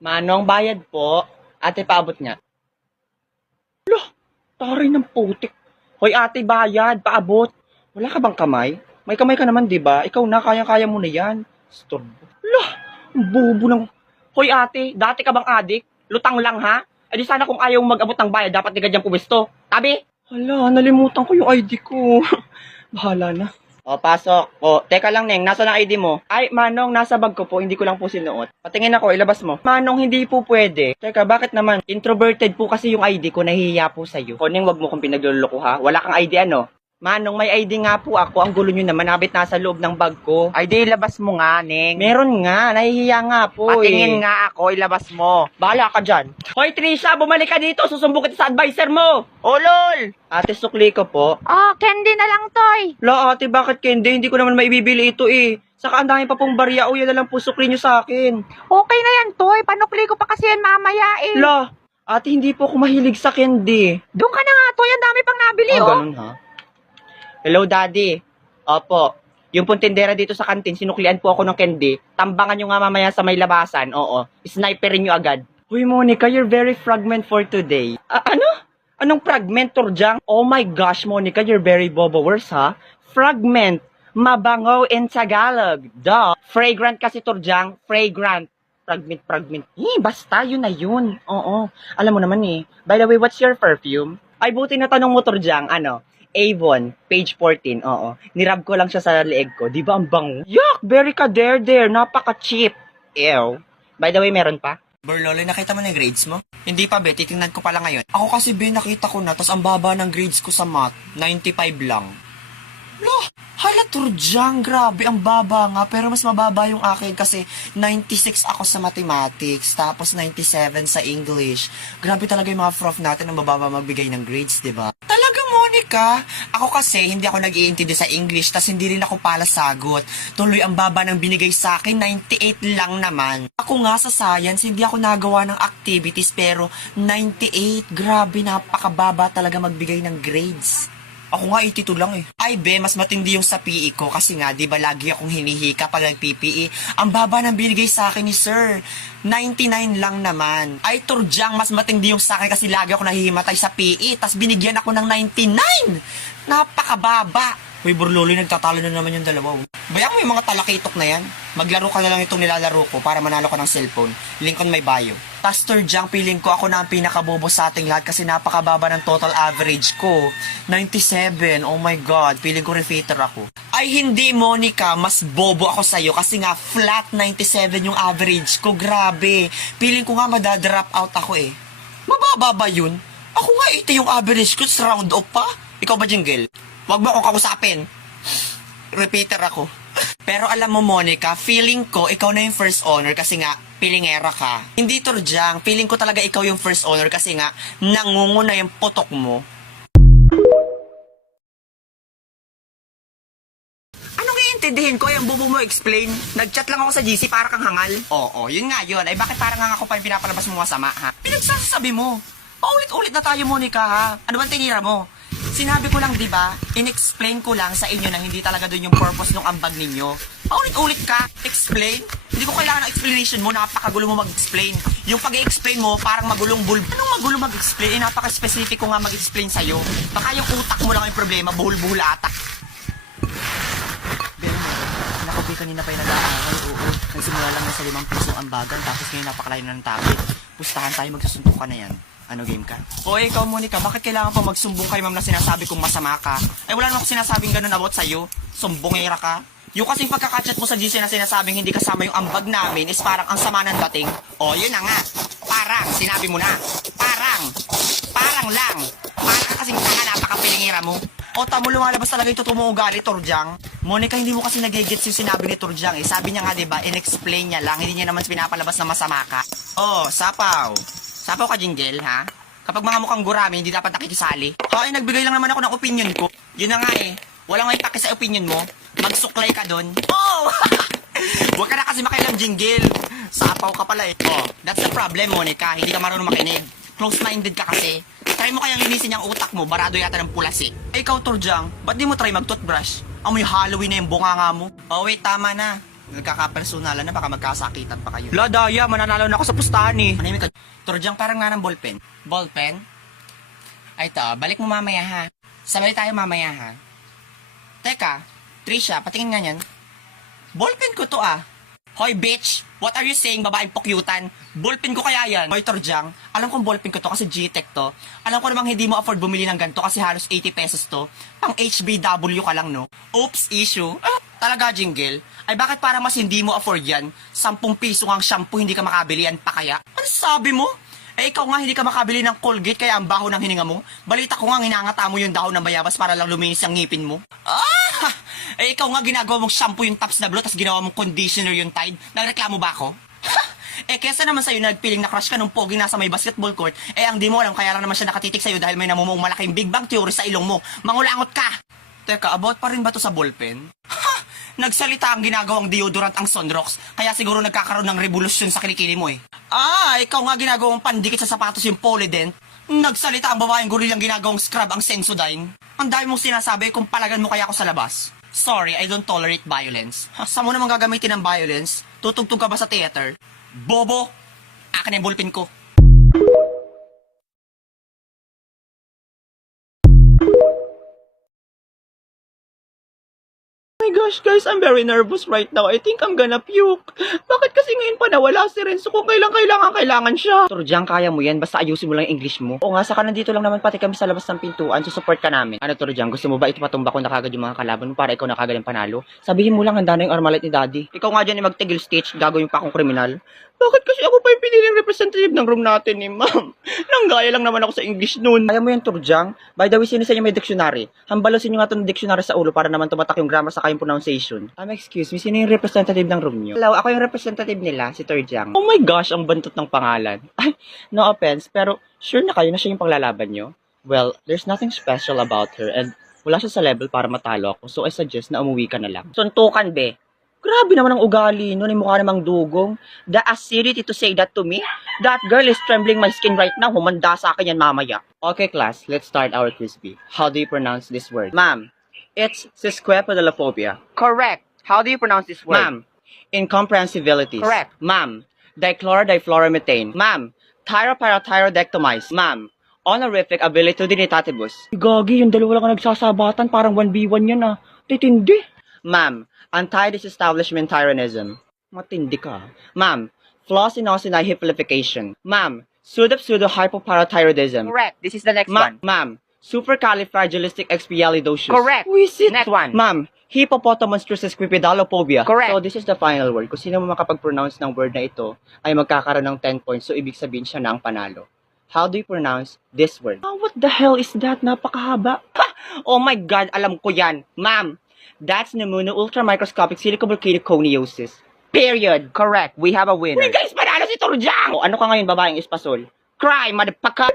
Manong, bayad po. Ate, paabot nga. Lah, taray ng putik. Hoy ate, bayad, paabot. Wala ka bang kamay? May kamay ka naman, di ba? Ikaw na, kaya-kaya mo na yan. Storbo. Lah, ang bobo ng... Hoy ate, dati ka bang adik? Lutang lang ha? Eh di sana kung ayaw mag-abot ng bayad, dapat di ka dyan pumesto. Tabi! Hala, nalimutan ko yung ID ko. Bahala na. O, pasok. O, teka lang, Neng. Nasa ang ID mo? Ay, Manong, nasa bag ko po. Hindi ko lang po sinuot. Patingin ako, ilabas mo. Manong, hindi po pwede. Teka, bakit naman? Introverted po kasi yung ID ko. Nahihiya po sa'yo. O, Neng, wag mo kong pinagluloko ha. Wala kang ID ano? Manong, may ID nga po ako. Ang gulo nyo naman. Nabit nasa loob ng bag ko. Ay, di ilabas mo nga, Neng. Meron nga. Nahihiya nga po Patingin nga ako, ilabas mo. Bahala ka dyan. Hoy, Trisha, bumalik ka dito. Susumbong kita sa advisor mo. Oh, lol! Ate, sukli ko po. Oh, candy na lang, Toy. La, ate, bakit candy? Hindi ko naman maibibili ito eh. Saka ang dami pa pong barya. O, yan na lang po, sukli nyo sa akin. Okay na yan, Toy. Panukli ko pa kasi yan mamaya eh. La, ate, hindi po ako mahilig sa candy. Doon ka na nga, Toy. Ang dami pang nabili, oh. Ganun ha? Hello, daddy. Opo. Yung pong tindera dito sa kantin, sinuklian po ako ng candy. Tambangan nyo nga mamaya sa may labasan. Oo. Sniperin nyo agad. Uy, Monica, you're very fragment for today. Ano? Anong fragment, Turjang? Oh my gosh, Monica, you're very bobowers, ha? Fragment. Mabango in Tagalog. Duh. Fragrant kasi, Turjang. Fragrant. Fragment. Basta, yun na yun. Oo. Alam mo naman eh. By the way, what's your perfume? Ay, buti na tanong mo, Turjang. Ano? Avon, page 14, oo. Nirab ko lang siya sa leeg ko. Di ba ang bango? Yuck! Very ka there. Napaka-cheap. Ew. By the way, meron pa? Berlolo, nakita mo na yung grades mo? Hindi pa, be. Titingnan ko pala ngayon. Ako kasi, be, nakita ko na. Tapos ang baba ng grades ko sa math, 95 lang. Loh, hala, Turjang. Grabe, ang baba nga. Pero mas mababa yung akin kasi 96 ako sa mathematics. Tapos 97 sa English. Grabe talaga yung mga prof natin ang mababa magbigay ng grades, di ba? Talaga, Monica? Ako kasi, hindi ako nag-iintindi sa English, tas hindi rin ako pala sagot. Tuloy ang baba ng binigay sa akin, 98 lang naman. Ako nga sa science, hindi ako nagawa ng activities, pero 98, grabe, napakababa talaga magbigay ng grades. Ako nga 82 lang eh. Ay be, mas matindi yung sa PE ko kasi nga, di ba lagi akong hinihika pag nag-PPE. Ang baba ng binigay sa akin ni sir. 99 lang naman. Ay Turjang, mas matindi yung sa akin kasi lagi ako nahihimatay sa PE. Tas binigyan ako ng 99. Napakababa. Uy, Burlolo, nagtatalo na naman yung dalawa. Bayang mo yung mga talakitok na yan. Maglaro ka na lang itong nilalaro ko para manalo ka ng cellphone. Link on my bio. Tas Turjang, feeling ko ako na ang pinakabobo sa ating lahat kasi napakababa ng total average ko. 97. Oh my God. Feeling ko refeater ako. Ay hindi, Monica. Mas bobo ako sa'yo kasi nga flat 97 yung average ko. Grabe. Feeling ko nga madadrop out ako eh. Mababa ba yun? Ako nga 80 yung average ko. Sa round off pa. Ikaw ba, Jingle? Wag mo akong kausapin. Repeater ako. Pero alam mo, Monica, feeling ko ikaw na yung first honor kasi nga pilingera ka. Hindi, Turjang. Feeling ko talaga ikaw yung first honor kasi nga nangunguna yung putok mo. Anong iintindihin ko? Yung bubo mo explain? Nag-chat lang ako sa GC para kang hangal. Oo, yun nga yun. Ay bakit parang nga ako pa yung pinapalabas mo masama, ha? Pinagsasabi mo. Paulit-ulit na tayo, Monica, ha? Ano bang tinira mo? Sinabi ko lang, di ba? In-explain ko lang sa inyo na hindi talaga doon yung purpose ng ambag ninyo. Paulit-ulit ka. Explain? Hindi ko kailangan ng explanation mo. Napakagulo mo mag-explain. Yung pag-explain mo, parang magulong bulb. Anong magulo mag-explain? Napaka-specific ko nga mag-explain sa'yo. Baka yung utak mo lang yung problema. Buhul-buhul atak. Pero naku, kanina pa yung nag-aaral. Oo. Nagsimula lang na sa 5 pisong ambagan. Tapos ngayon napakalayo na ng tablet. Pustahan tayo, magsusuntukan na yan. Ano game ka? O ikaw, Monica, bakit kailangan pa magsumbong kay ma'am na sinasabi kong masama ka? Eh wala naman ako sinasabing ganun about sa'yo. Sumbongera ka. Yung kasing pagkakachat mo sa GC na sinasabing hindi kasama yung ambag namin is parang ang sama ng dating. O yun na nga. Parang, sinabi mo na. Parang lang. Parang kasing tanga, napakapilingera mo. O tamo, lumalabas talaga yung totoo mo ugali, Turjang. Monica, hindi mo kasi nagigets yung sinabi ni Turjang eh. Sabi niya nga, diba, in-explain niya lang. Hindi niya naman pinapalabas na masama ka. O, sapaw. Sapaw ka, Jingle, ha? Kapag mga mukhang gurami, hindi dapat nakikisali. Ha, nagbigay lang naman ako ng opinion ko. Yun na nga eh. Walang may pake sa opinion mo. Magsuklay ka dun. Oh! Huwag ka na kasi makialam, Jingle. Sapaw ka pala eh. Oh, that's the problem, Monica. Hindi ka marunong makinig. Close-minded ka kasi. Try mo kayang linisin yung utak mo. Barado yata ng pulas eh. Ikaw, Turjang, ba't di mo try mag-toothbrush? Amoy Halloween na yung bunganga mo. Oh, wait, tama na. Nagkakapersonalan na, baka magkasakitan pa kayo. La, Daya, mananalo na ako sa pustahan eh. Manimik ka. Turjang, parang nga ng ballpen. Ballpen? Ay, to, balik mo mamaya ha. Sabay tayo mamaya ha. Teka, Trisha, patingin nga yan. Ballpen ko to ah. Hoy, bitch! What are you saying, babaeng pukyutan? Ballpen ko kaya yan. Hoy, Torjang, alam kong ballpen ko to kasi G-Tech to. Alam ko namang hindi mo afford bumili ng ganito kasi halos 80 pesos to. Pang HBW ka lang, no? Oops, issue. Talaga, Jingle? Ay, bakit para mas hindi mo afford yan? 10 piso ang shampoo, hindi ka makabili yan pa kaya? Ano sabi mo? Eh, ikaw nga hindi ka makabili ng Colgate kaya ang baho ng hininga mo. Balita ko nga hinangata mo yung dahon ng bayabas para lang luminis ang ngipin mo. Eh, ikaw nga ginagawa mong shampoo yung Tops na Blue tapos ginawa mong conditioner yung Tide. Nagreklamo ba ako? Eh, kesa naman sa'yo nagpiling na crush ka nung pogi nasa may basketball court, eh, ang di mo alam kaya lang naman siya nakatitik sa'yo dahil may namumong malaking Big Bang Theory sa ilong mo. Mangulangot ka! Teka, about pa rin ba to sa ballpen? Nagsalita ang ginagawang deodorant ang Sunrocks, kaya siguro nagkakaroon ng revolusyon sa kilikili mo eh. Ikaw nga ginagawang pandikit sa sapatos yung Polydent. Nagsalita ang babaeng gorilang ginagawang scrub ang Sensodyne. Ang dami mong sinasabi kung palagan mo kaya ako sa labas. Sorry, I don't tolerate violence. Saan mo naman gagamitin ng violence? Tutugtog ka ba sa theater? Bobo! Akin yung ballpen ko. Oh my gosh, guys, I'm very nervous right now. I think I'm gonna puke. Bakit kasi ngayon pa nawala si Renzo kung kailangan siya? Turjang, kaya mo yan. Basta ayusin mo lang yung English mo. O nga, saka nandito lang naman pati kami sa labas ng pintuan. Support ka namin. Ano, Turjang, gusto mo ba ito patumba ko na kagad yung mga kalaban mo para ikaw na kagad ang panalo? Sabihin mo lang handa na yung Armalite ni Daddy. Ikaw nga dyan yung magtigil stage, gagawin pa akong kriminal. Bakit kasi ako pa yung piniling representative ng room natin ni ma'am? Nanggaya lang naman ako sa English noon. Kaya mo yan, Turjang. By the way, sino sa inyo may dictionary? Hambalosin nyo nga itong dictionary sa ulo para naman tumatak yung grammar sa kayong pronunciation. Excuse me, sino yung representative ng room nyo? Hello, ako yung representative nila, si Turjang. Oh my gosh, ang bantot ng pangalan. Ay, no offense, pero sure na kayo na siya yung paglalaban nyo? Well, there's nothing special about her and wala siya sa level para matalo ako, so I suggest na umuwi ka na lang. Suntukan, be. Grabe naman ang ugali nun, yung mukha namang dugong. The acidity to say that to me? That girl is trembling my skin right now. Humanda sa akin yan mamaya. Okay, class, let's start our quiz B. How do you pronounce this word? Ma'am, it's sesquipedalophobia. Correct. How do you pronounce this word? Ma'am, incomprehensibilities. Correct. Ma'am, dichlordifluoromethane. Ma'am, thyroparathyrodectomize. Ma'am, honorific abilitudinitatibus. Gagi, yung dalawa lang nagsasabatan, parang 1v1 yan ah. Titindi. Ma'am, anti-disestablishment tyrannism. Matindi ka. Ma'am, flaccinosinide hypolification. Ma'am, pseudo-hypoparathyroidism. Correct. This is the next one. Ma'am, supercalifragilisticexpialidocious. Correct. Wisit. Next one. Ma'am, hippopotamonstrosesquipedalophobia. Correct. So, this is the final word. Kung sino mo makapag-pronounce ng word na ito, ay magkakaroon ng 10 points. So, ibig sabihin siya na ang panalo. How do you pronounce this word? What the hell is that? Napakahaba. Oh my God, alam ko yan. Ma'am, that's pneumono-ultramicroscopic silicovolcanic-coniosis. Period. Correct. We have a winner. Uy, guys, panalo si Turjang! O, ano ka ngayon, babaeng espasol? Cry, motherfucker!